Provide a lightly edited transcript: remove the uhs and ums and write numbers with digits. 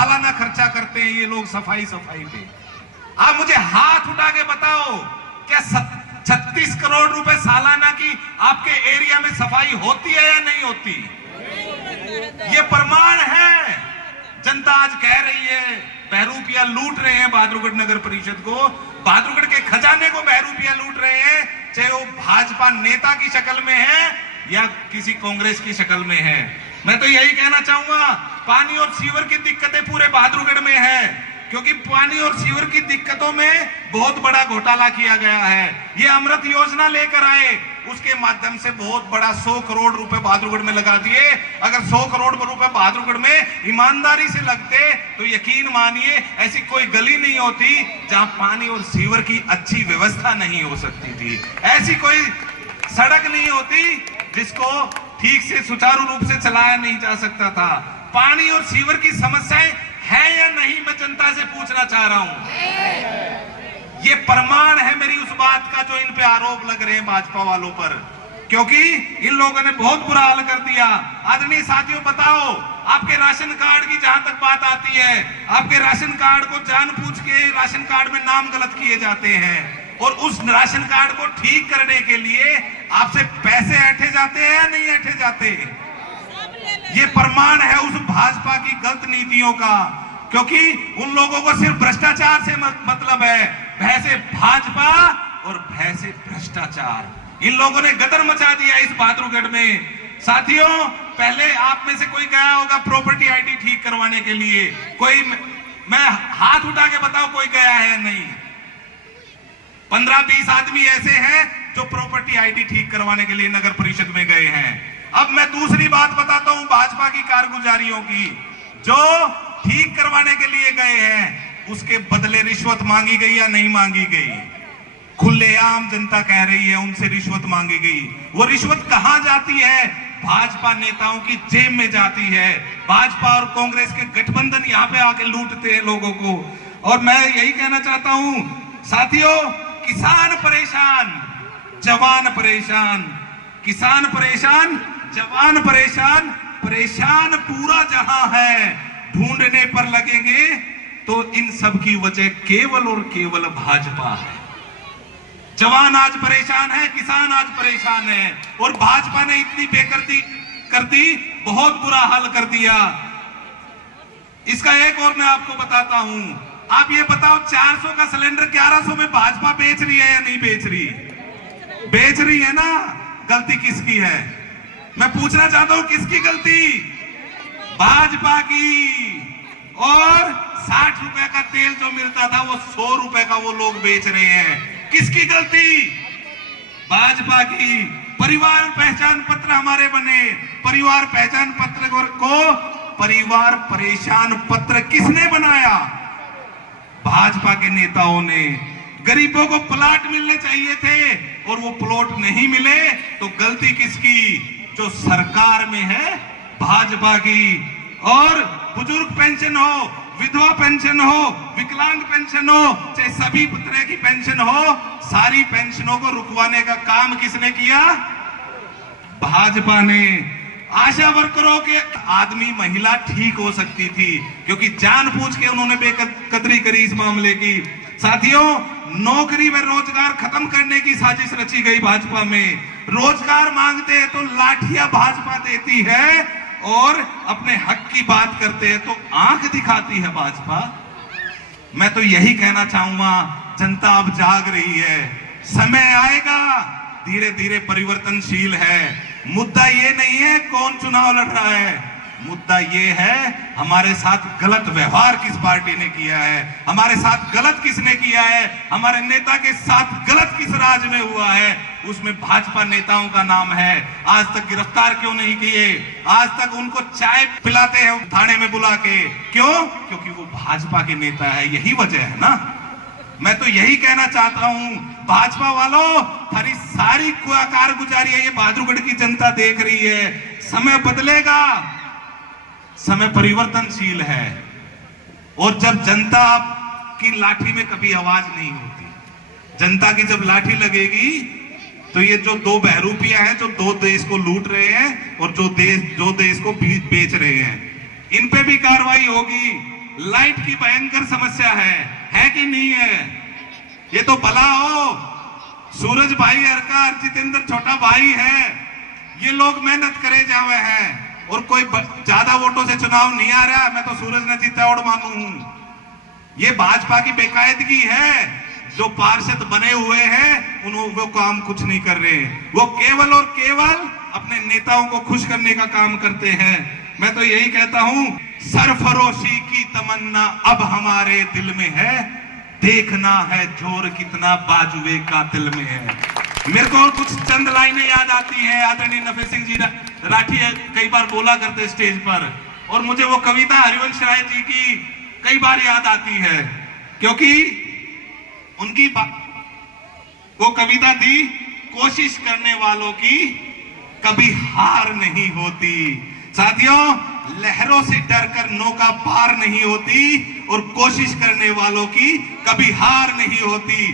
सालाना खर्चा करते हैं ये लोग सफाई पे। आप मुझे हाथ उठा के बताओ, क्या 36 करोड़ रुपए सालाना की आपके एरिया में सफाई होती है या नहीं होती? ये प्रमाण है। जनता आज कह रही है बहरूपिया लूट रहे हैं बहादुरगढ़ नगर परिषद को, बहादुरगढ़ के खजाने को बहरूपिया लूट रहे हैं, चाहे वो भाजपा नेता की शक्ल में है या किसी कांग्रेस की शक्ल में है। मैं तो यही कहना चाहूंगा, पानी और सीवर की दिक्कतें पूरे बहादुरगढ़ में है, क्योंकि पानी और सीवर की दिक्कतों में बहुत बड़ा घोटाला किया गया है। ये अमृत योजना लेकर आए, उसके माध्यम से बहुत बड़ा 100 करोड़ रुपए बहादुरगढ़ में लगा दिए। अगर 100 करोड़ रुपए बहादुरगढ़ में ईमानदारी से लगते तो यकीन मानिए ऐसी कोई गली नहीं होती जहां पानी और सीवर की अच्छी व्यवस्था नहीं हो सकती थी, ऐसी कोई सड़क नहीं होती जिसको ठीक से सुचारू रूप से चलाया नहीं जा सकता था। पानी और सीवर की समस्याएं है या नहीं, मैं जनता से पूछना चाह रहा हूं। ये प्रमाण है मेरी उस बात का जो इन पे आरोप लग रहे हैं भाजपा वालों पर, क्योंकि इन लोगों ने बहुत बुरा हाल कर दिया। आदरणीय साथियों, बताओ, आपके राशन कार्ड की जहां तक बात आती है, आपके राशन कार्ड को जानबूझ के राशन कार्ड में नाम गलत किए जाते हैं और उस राशन कार्ड को ठीक करने के लिए आपसे पैसे ऐंठे जाते हैं या नहीं ऐंठे जाते? ये प्रमाण है उस भाजपा की गलत नीतियों का, क्योंकि उन लोगों को सिर्फ भ्रष्टाचार से मतलब है, भय से भाजपा और भय से भ्रष्टाचार। इन लोगों ने गदर मचा दिया इस बहादुरगढ़ में। साथियों, पहले आप में से कोई गया होगा प्रॉपर्टी आईडी ठीक करवाने के लिए? कोई, मैं हाथ उठा के बताओ कोई गया है या नहीं? 15-20 आदमी ऐसे हैं जो प्रॉपर्टी आईडी ठीक करवाने के लिए नगर परिषद में गए हैं। अब मैं दूसरी बात बताता हूं भाजपा की कारगुजारियों की। जो ठीक करवाने के लिए गए हैं उसके बदले रिश्वत मांगी गई या नहीं मांगी गई? खुलेआम जनता कह रही है उनसे रिश्वत मांगी गई। वो रिश्वत कहां जाती है? भाजपा नेताओं की जेब में जाती है। भाजपा और कांग्रेस के गठबंधन यहां पे आके लूटते हैं लोगों को। और मैं यही कहना चाहता हूं साथियों, किसान परेशान, जवान परेशान, किसान परेशान, जवान परेशान, परेशान पूरा जहां है, ढूंढने पर लगेंगे तो इन सब की वजह केवल और केवल भाजपा है। जवान आज परेशान है, किसान आज परेशान है, और भाजपा ने इतनी बेकर्ती कर दी, बहुत बुरा हाल कर दिया। इसका एक और मैं आपको बताता हूं। आप ये बताओ, 400 का सिलेंडर 1100 में भाजपा बेच रही है या नहीं बेच रही? बेच रही है ना। गलती किसकी है? मैं पूछना चाहता हूं, किसकी गलती? भाजपा की। और 60 रुपए का तेल जो मिलता था वो 100 रुपए का वो लोग बेच रहे हैं। किसकी गलती? भाजपा की। परिवार पहचान पत्र हमारे बने, परिवार पहचान पत्र को परिवार परेशान पत्र किसने बनाया? भाजपा के नेताओं ने। गरीबों को प्लॉट मिलने चाहिए थे और वो प्लॉट नहीं मिले, तो गलती किसकी? जो सरकार में है, भाजपा की। और बुजुर्ग पेंशन हो, विधवा पेंशन हो, विकलांग पेंशन हो, चाहे सभी तरह की पेंशन हो, सारी पेंशनों को रुकवाने का काम किसने किया? भाजपा ने। आशा वर्करों के आदमी महिला ठीक हो सकती थी, क्योंकि जानबूझ के उन्होंने बेकदरी करी इस मामले की। साथियों, नौकरी व रोजगार खत्म करने की साजिश रची गई भाजपा में। रोजगार मांगते हैं तो लाठियां भाजपा देती है, और अपने हक की बात करते हैं तो आंख दिखाती है भाजपा। मैं तो यही कहना चाहूंगा, जनता अब जाग रही है, समय आएगा, धीरे धीरे परिवर्तनशील है। मुद्दा ये नहीं है कौन चुनाव लड़ रहा है, मुद्दा ये है हमारे साथ गलत व्यवहार किस पार्टी ने किया है, हमारे साथ गलत किसने किया है, हमारे नेता के साथ गलत किस राज में हुआ है। उसमें भाजपा नेताओं का नाम है। आज तक गिरफ्तार क्यों नहीं किए? आज तक उनको चाय पिलाते हैं थाने में बुला के, क्यों? क्योंकि वो भाजपा के नेता है, यही वजह है ना। मैं तो यही कहना चाहता हूं, भाजपा वालों, थारी सारी कारगुजारी है ये बहादुरगढ़ की जनता देख रही है। समय बदलेगा, समय परिवर्तनशील है, और जब जनता की लाठी में कभी आवाज नहीं होती, जनता की जब लाठी लगेगी तो ये जो दो बहरूपिया हैं जो दो देश को लूट रहे हैं और जो देश को बेच रहे हैं, इन पे भी कार्रवाई होगी। लाइट की भयंकर समस्या है कि नहीं है? ये तो भला हो सूरज भाई हरकार जितेंद्र छोटा भाई है, ये लोग मेहनत करे जावे हैं और कोई ज्यादा वोटों से चुनाव नहीं आ रहा, मैं तो सूरज ने जीता और मानू हूं। ये भाजपा की बेकायदगी है, जो पार्षद बने हुए हैं उन्होंने वो काम कुछ नहीं कर रहे, वो केवल और केवल अपने नेताओं को खुश करने का काम करते हैं। मैं तो यही कहता हूं, सरफरोशी की तमन्ना अब हमारे दिल में है, देखना है जोर कितना बाजुए कातिल में है। मेरे को कुछ चंद लाइनें याद आती हैं, आदरणीय नफे सिंह जी राठी कई बार बोला करते स्टेज पर, और मुझे वो कविता हरिवंश राय जी की कई बार याद आती है, क्योंकि उनकी वो कविता थी, कोशिश करने वालों की कभी हार नहीं होती। साथियों, लहरों से डरकर नौका पार नहीं होती और कोशिश करने वालों की कभी हार नहीं होती।